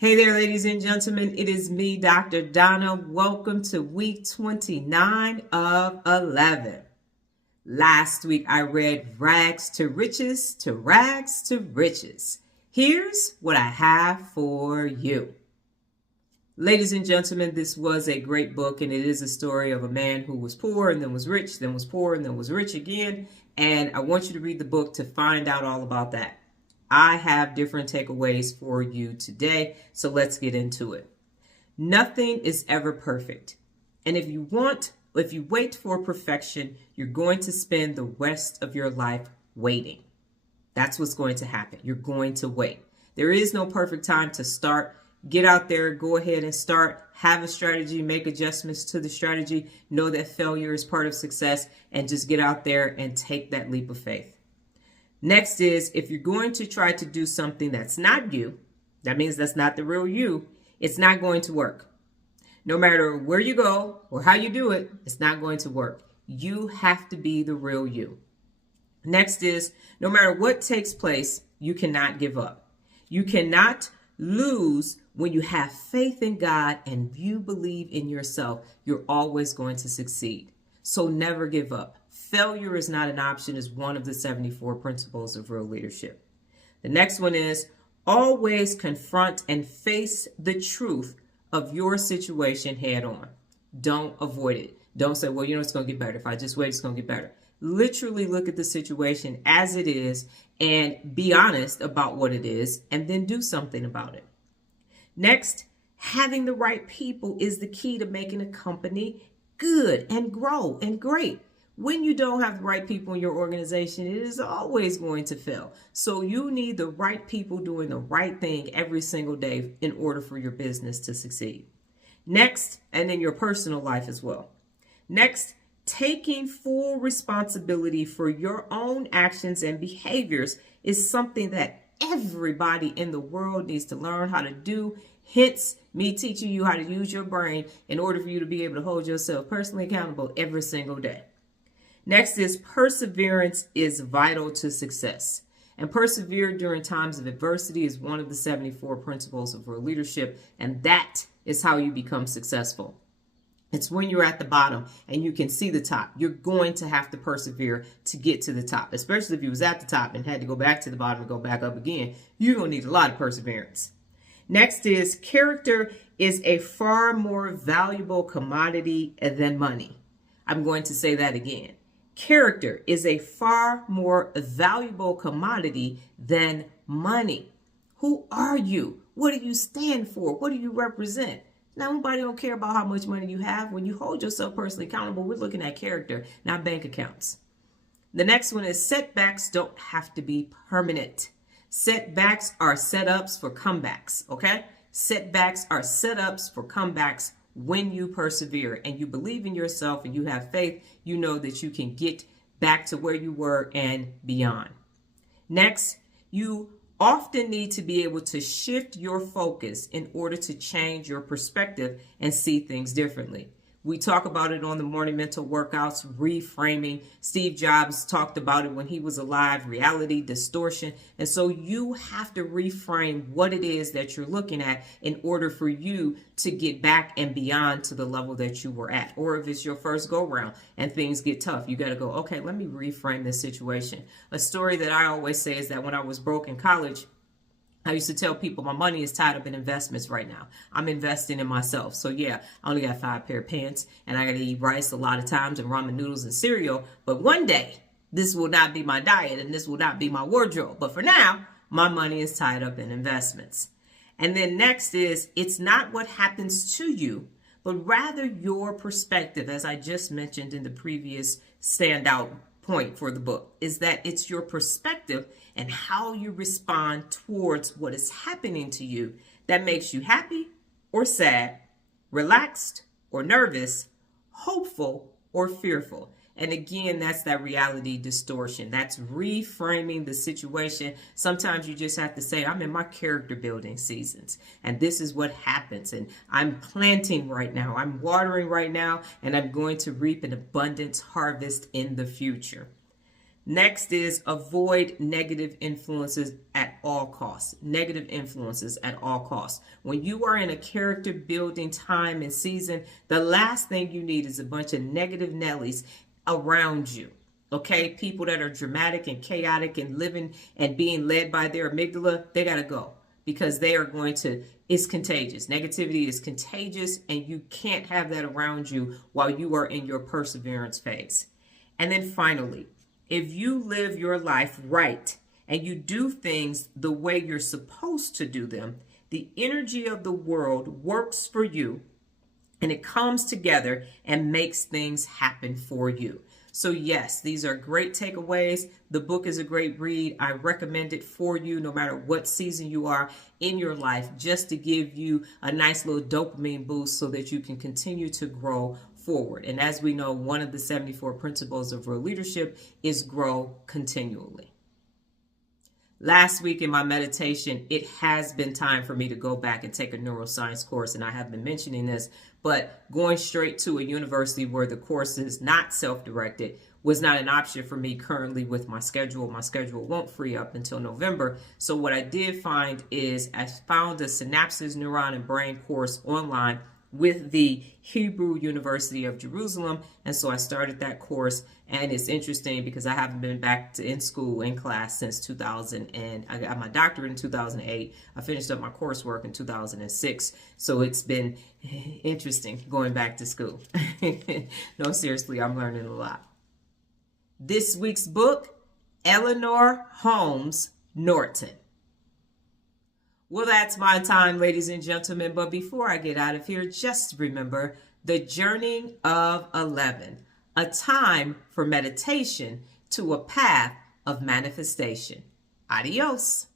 Hey there, ladies and gentlemen. It is me, Dr. Donna. Welcome to week 29 of 11. Last week, I read Rags to Riches to Rags to Riches. Here's what I have for you. Ladies and gentlemen, this was a great book, and it is a story of a man who was poor and then was rich, then was poor and then was rich again. And I want you to read the book to find out all about that. I have different takeaways for you today, so let's get into it. Nothing is ever perfect. And if you wait for perfection, you're going to spend the rest of your life waiting. That's what's going to happen. You're going to wait. There is no perfect time to start. Get out there, go ahead and start. Have a strategy, make adjustments to the strategy. Know that failure is part of success, and just get out there and take that leap of faith. Next is, if you're going to try to do something that's not you, that means that's not the real you, it's not going to work. No matter where you go or how you do it, it's not going to work. You have to be the real you. Next is, no matter what takes place, you cannot give up. You cannot lose when you have faith in God and you believe in yourself. You're always going to succeed. So never give up. Failure is not an option is one of the 74 principles of real leadership. The next one is always confront and face the truth of your situation head on. Don't avoid it. Don't say, well, it's going to get better. If I just wait, it's going to get better. Literally look at the situation as it is and be honest about what it is and then do something about it. Next, having the right people is the key to making a company good and grow and great. When you don't have the right people in your organization, it is always going to fail. So you need the right people doing the right thing every single day in order for your business to succeed. Next, and in your personal life as well. Next, taking full responsibility for your own actions and behaviors is something that everybody in the world needs to learn how to do. Hence, me teaching you how to use your brain in order for you to be able to hold yourself personally accountable every single day. Next is perseverance is vital to success. And persevere during times of adversity is one of the 74 principles of real leadership. And that is how you become successful. It's when you're at the bottom and you can see the top. You're going to have to persevere to get to the top, especially if you was at the top and had to go back to the bottom and go back up again. You're going to need a lot of perseverance. Next is character is a far more valuable commodity than money. I'm going to say that again. Character is a far more valuable commodity than money. Who are you? What do you stand for? What do you represent? Now, nobody don't care about how much money you have. When you hold yourself personally accountable, we're looking at character, not bank accounts. The next one is setbacks don't have to be permanent. Setbacks are setups for comebacks, okay? Setbacks are setups for comebacks. When you persevere and you believe in yourself and you have faith, you know that you can get back to where you were and beyond. Next, you often need to be able to shift your focus in order to change your perspective and see things differently. We talk about it on the morning mental workouts, reframing. Steve Jobs talked about it when he was alive, reality distortion. And so you have to reframe what it is that you're looking at in order for you to get back and beyond to the level that you were at. Or if it's your first go round and things get tough, you got to go, okay, let me reframe this situation. A story that I always say is that when I was broke in college, I used to tell people my money is tied up in investments right now. I'm investing in myself. So yeah, I only got 5 pair of pants and I got to eat rice a lot of times and ramen noodles and cereal. But one day, this will not be my diet and this will not be my wardrobe. But for now, my money is tied up in investments. And then next is, it's not what happens to you, but rather your perspective, as I just mentioned in the previous standout point for the book, is that it's your perspective and how you respond towards what is happening to you that makes you happy or sad, relaxed or nervous, hopeful or fearful. And again, that's that reality distortion. That's reframing the situation. Sometimes you just have to say, I'm in my character building seasons, and this is what happens. And I'm planting right now. I'm watering right now, and I'm going to reap an abundance harvest in the future. Next is avoid negative influences at all costs. Negative influences at all costs. When you are in a character building time and season, the last thing you need is a bunch of negative Nellies around you. Okay, people that are dramatic and chaotic and living and being led by their amygdala, they got to go, because they are going to, it's contagious. Negativity is contagious, and you can't have that around you while you are in your perseverance phase. And then finally, if you live your life right and you do things the way you're supposed to do them, the energy of the world works for you, and it comes together and makes things happen for you. So yes, these are great takeaways. The book is a great read. I recommend it for you no matter what season you are in your life, just to give you a nice little dopamine boost so that you can continue to grow forward. And as we know, one of the 74 principles of real leadership is grow continually. Last week in my meditation, it has been time for me to go back and take a neuroscience course, and I have been mentioning this, but going straight to a university where the course is not self-directed was not an option for me currently with my schedule. My schedule won't free up until November. So what I did find is I found a synapses, neuron, and brain course online with the Hebrew University of Jerusalem. And so I started that course, and it's interesting because I haven't been back in school in class since 2000, and I got my doctorate in 2008. I finished up my coursework in 2006. So it's been interesting going back to school. No, seriously, I'm learning a lot. This week's book, Eleanor, Holmes, Norton. Well, that's my time, ladies and gentlemen. But before I get out of here, just remember the journey of 11, a time for meditation to a path of manifestation. Adios.